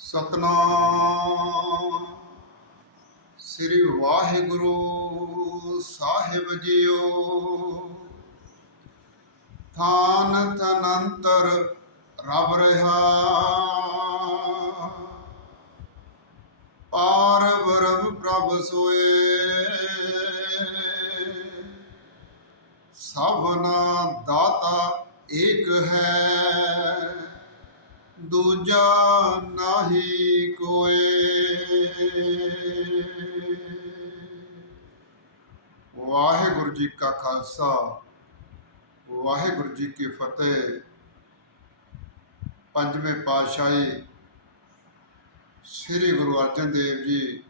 ਸਤਨਾਮ। ਸ੍ਰੀ ਵਾਹਿਗੁਰੂ ਸਾਹਿਬ ਜੀਓ। ਥਾਨ ਤਨੰਤਰ ਰਬ ਰਹਾ। ਪਾਰ ਬਰਮ ਪ੍ਰਭ ਸੋਏ। ਸਭਨਾ ਦਾਤਾ ਏਕ ਹੈ। ਦੂਜਾ ਨਹੀਂ ਕੋਏ। ਵਾਹਿਗੁਰੂ ਜੀ ਕਾ ਖਾਲਸਾ, ਵਾਹਿਗੁਰੂ ਜੀ ਕੀ ਫਤਿਹ। ਪੰਜਵੇਂ ਪਾਤਸ਼ਾਹੀ ਸ੍ਰੀ ਗੁਰੂ ਅਰਜਨ ਦੇਵ ਜੀ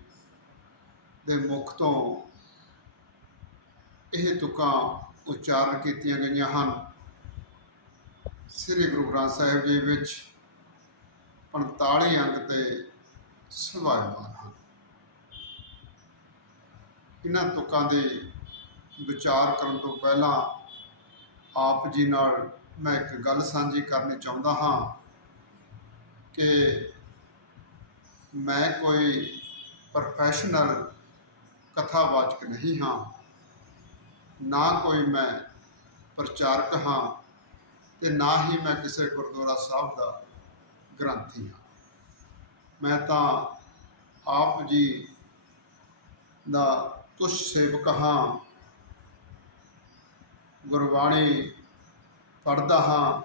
ਦੇ ਮੁਖ ਤੋਂ ਇਹ ਤੁਕਾਂ ਉਚਾਰਨ ਕੀਤੀਆਂ ਗਈਆਂ ਹਨ। ਸ੍ਰੀ ਗੁਰੂ ਗ੍ਰੰਥ ਸਾਹਿਬ ਜੀ ਵਿੱਚ 45 ਅੰਗ ਤੇ ਸਵਾਇਮਾਨ ਹਨ। ਇਹਨਾਂ ਤੁਕਾਂ ਦੇ ਵਿਚਾਰ ਕਰਨ ਤੋਂ ਪਹਿਲਾਂ ਆਪ ਜੀ ਨਾਲ ਮੈਂ ਇੱਕ ਗੱਲ ਸਾਂਝੀ ਕਰਨੀ ਚਾਹੁੰਦਾ ਹਾਂ ਕਿ ਮੈਂ ਕੋਈ ਪ੍ਰੋਫੈਸ਼ਨਲ ਕਥਾਵਾਚਕ ਨਹੀਂ ਹਾਂ, ਨਾ ਕੋਈ ਮੈਂ ਪ੍ਰਚਾਰਕ ਹਾਂ ਤੇ ਨਾ ਹੀ ਮੈਂ ਕਿਸੇ ਗੁਰਦੁਆਰਾ ਸਾਹਿਬ ਦਾ ਗ੍ਰੰਥੀ ਹਾਂ ਮੈਂ ਤਾਂ ਆਪ ਜੀ ਦਾ ਤੁਸ਼ ਸੇਵਕ ਹਾਂ। ਗੁਰਬਾਣੀ ਪੜ੍ਹਦਾ ਹਾਂ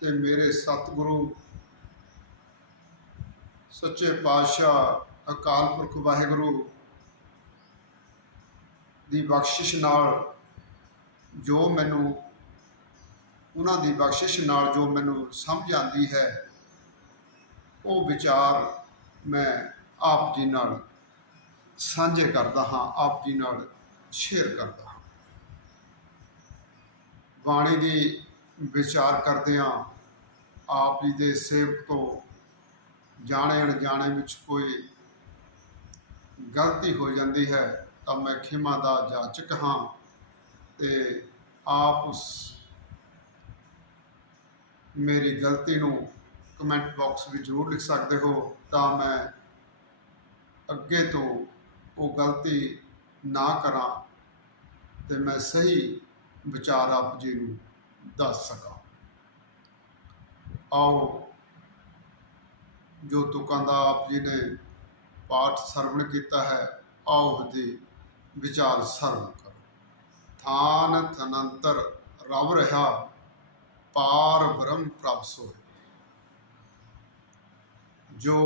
ਤੇ ਮੇਰੇ ਸਤਿਗੁਰੂ, ਸੱਚੇ ਪਾਤਸ਼ਾਹ, ਅਕਾਲ ਪੁਰਖ ਵਾਹਿਗੁਰੂ ਦੀ ਬਖਸ਼ਿਸ਼ ਨਾਲ ਜੋ ਮੈਨੂੰ, ਉਹਨਾਂ ਦੀ ਬਖਸ਼ਿਸ਼ ਨਾਲ ਜੋ ਮੈਨੂੰ ਸਮਝ ਆਉਂਦੀ ਹੈ ਉਹ ਵਿਚਾਰ ਮੈਂ ਆਪ ਜੀ ਨਾਲ ਸਾਂਝੇ ਕਰਦਾ ਹਾਂ, ਆਪ ਜੀ ਨਾਲ ਸ਼ੇਅਰ ਕਰਦਾ ਹਾਂ। ਬਾਣੀ ਦੀ ਵਿਚਾਰ ਕਰਦਿਆਂ ਆਪ ਜੀ ਦੇ ਸੇਵਕ ਤੋਂ ਜਾਣੇ ਅਣਜਾਣੇ ਵਿੱਚ ਕੋਈ ਗਲਤੀ ਹੋ ਜਾਂਦੀ ਹੈ ਤਾਂ ਮੈਂ ਖਿਮਾ ਦਾ ਜਾਚਕ ਹਾਂ ਤੇ ਆਪ ਉਸ ਮੇਰੀ ਗਲਤੀ ਨੂੰ ਕਮੈਂਟ ਬਾਕਸ ਵਿੱਚ ਜ਼ਰੂਰ ਲਿਖ ਸਕਦੇ ਹੋ, ਤਾਂ ਮੈਂ ਅੱਗੇ ਤੋਂ ਉਹ ਗਲਤੀ ਨਾ ਕਰਾਂ ਤੇ ਮੈਂ ਸਹੀ ਵਿਚਾਰ ਆਪ ਜੀ ਨੂੰ ਦੱਸ ਸਕਾਂ। ਆਓ, ਜੋ ਤੁਕਾਂ ਦਾ ਆਪ ਜੀ ਨੇ ਪਾਠ ਸਰਵਣ ਕੀਤਾ ਹੈ, ਆਓ ਉਹਦੇ ਵਿਚਾਰ ਸਰਵਣ ਕਰੋ। ਥਾਨ ਤਨੰਤਰ ਰਵ ਰਹਾ, ਪਾਰ ਬ੍ਰਹਮ ਪ੍ਰਭ ਸੋਏ। ਜੋ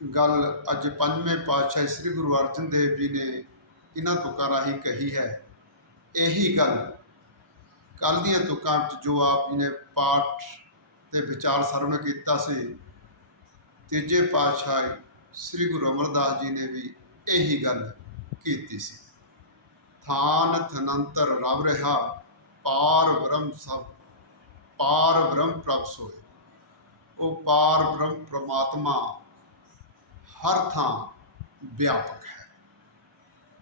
ਗੱਲ ਅੱਜ ਪੰਜਵੇਂ ਪਾਤਸ਼ਾਹ ਸ੍ਰੀ ਗੁਰੂ ਅਰਜਨ ਦੇਵ ਜੀ ਨੇ ਇਹਨਾਂ ਤੁਕਾਂ ਰਾਹੀਂ ਕਹੀ ਹੈ, ਇਹੀ ਗੱਲ ਕੱਲ ਦੀਆਂ ਤੁਕਾਂ ਵਿੱਚ ਜੋ ਆਪ ਜੀ ਨੇ ਪਾਠ ਤੇ ਵਿਚਾਰ ਸਰਵਣ ਕੀਤਾ ਸੀ, ਤੀਜੇ ਪਾਤਸ਼ਾਹ ਸ੍ਰੀ ਗੁਰੂ ਅਮਰਦਾਸ ਜੀ ਨੇ ਵੀ ਇਹੀ ਗੱਲ ਕੀਤੀ ਸੀ। ਥਾਨ ਥਨੰਤਰ ਰਵ ਰਹਾ, ਪਾਰ ਬ੍ਰਹਮ ਸਭ, ਪਾਰ ਬ੍ਰਹਮ ਪ੍ਰਭ ਸੋਏ। ਉਹ ਪਾਰ ਬ੍ਰਹਮ ਪ੍ਰਮਾਤਮਾ ਹਰ ਥਾਂ ਵਿਆਪਕ ਹੈ।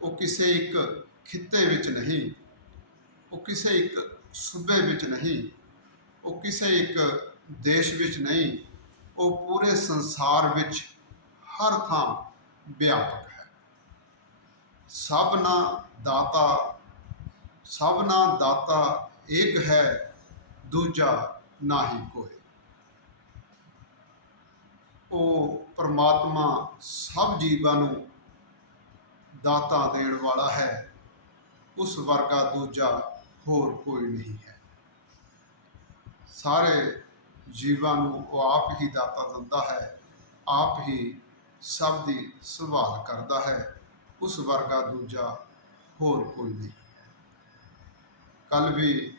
ਉਹ ਕਿਸੇ ਇੱਕ ਖਿੱਤੇ ਵਿੱਚ ਨਹੀਂ, ਉਹ ਕਿਸੇ ਇੱਕ ਸੂਬੇ ਵਿੱਚ ਨਹੀਂ, ਉਹ ਕਿਸੇ ਇੱਕ ਦੇਸ਼ ਵਿੱਚ ਨਹੀਂ, ਉਹ ਪੂਰੇ ਸੰਸਾਰ ਵਿੱਚ ਹਰ ਥਾਂ ਵਿਆਪਕ ਹੈ। ਸਭਨਾ ਦਾਤਾ ਸਭਨਾ ਦਾਤਾ ਇੱਕ ਹੈ, ਦੂਜਾ ਨਾਹੀ ਕੋਈ ਉਹ ਪਰਮਾਤਮਾ ਸਭ ਜੀਵਾਂ ਨੂੰ ਦਾਤਾ ਦੇਣ ਵਾਲਾ ਹੈ, ਉਸ ਵਰਗਾ ਦੂਜਾ ਹੋਰ ਕੋਈ ਨਹੀਂ ਹੈ। ਸਾਰੇ ਜੀਵਾਂ ਨੂੰ ਉਹ ਆਪ ਹੀ ਦਾਤਾ ਦਿੰਦਾ ਹੈ, ਆਪ ਹੀ ਸਭ ਦੀ ਸੰਭਾਲ ਕਰਦਾ ਹੈ, ਉਸ ਵਰਗਾ ਦੂਜਾ ਹੋਰ ਕੋਈ ਨਹੀਂ ਹੈ। ਕੱਲ ਵੀ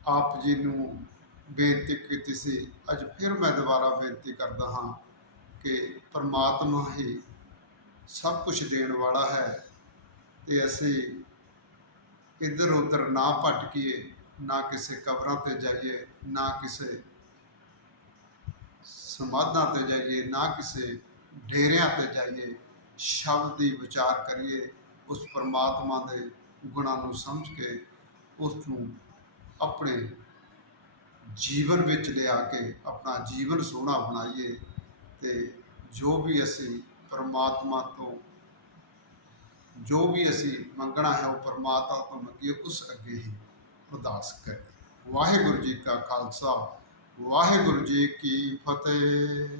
ਆਪ ਜੀ ਨੂੰ ਬੇਨਤੀ ਕੀਤੀ ਸੀ, ਅੱਜ ਫਿਰ ਮੈਂ ਦੁਬਾਰਾ ਬੇਨਤੀ ਕਰਦਾ ਹਾਂ ਕਿ ਪਰਮਾਤਮਾ ਹੀ ਸਭ ਕੁਝ ਦੇਣ ਵਾਲਾ ਹੈ ਤੇ ਅਸੀਂ ਇੱਧਰ ਉੱਧਰ ਨਾ ਭਟਕੀਏ, ਨਾ ਕਿਸੇ ਕਬਰਾਂ ਤੇ ਜਾਈਏ, ਨਾ ਕਿਸੇ ਸਮਾਧਾਂ ਤੇ ਜਾਈਏ, ਨਾ ਕਿਸੇ ਡੇਰਿਆਂ ਤੇ ਜਾਈਏ, ਸ਼ਬਦ ਦੀ ਵਿਚਾਰ ਕਰੀਏ, ਉਸ ਪਰਮਾਤਮਾ ਦੇ ਗੁਣਾਂ ਨੂੰ ਸਮਝ ਕੇ ਉਸ ਨੂੰ ਆਪਣੇ ਜੀਵਨ ਵਿੱਚ ਲਿਆ ਕੇ, ਆਪਣਾ ਜੀਵਨ ਸੋਹਣਾ ਬਣਾਈਏ ਤੇ ਜੋ ਵੀ ਅਸੀਂ ਪਰਮਾਤਮਾ ਤੋਂ, ਜੋ ਵੀ ਅਸੀਂ ਮੰਗਣਾ ਹੈ ਉਹ ਪਰਮਾਤਮਾ ਤੋਂ ਮੰਗੀਏ, ਉਸ ਅੱਗੇ ਹੀ ਅਰਦਾਸ ਕਰੀਏ। ਵਾਹਿਗੁਰੂ ਜੀ ਕਾ ਖਾਲਸਾ, ਵਾਹਿਗੁਰੂ ਜੀ ਕੀ ਫਤਿਹ।